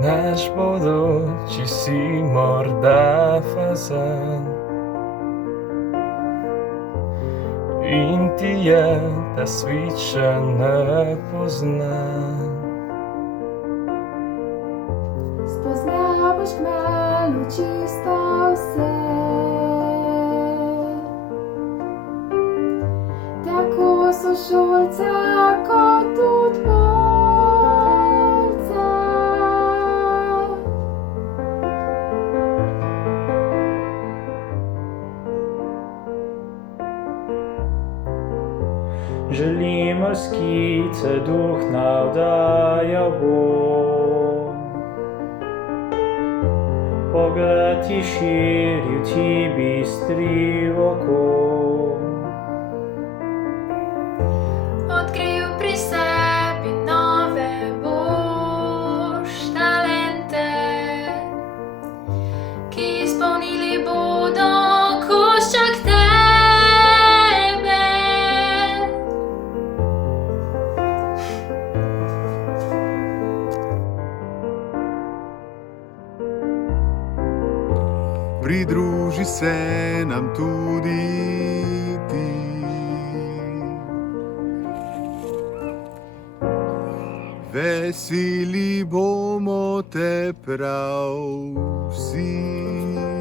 Naš bodoči si morda fazan in ti je ta svet še nepoznan. Spoznavaš kmalu čisto vse, tako sošolca kot tudi borca. Želimo skice duh navdajal bo, pogled ti širil, ti bistril oko. Odkril pri sebi nove boš talente, ki izpolnili bodo koščak tebe. Pridruži se nam tudi ti. Veseli bomo te prav vsi.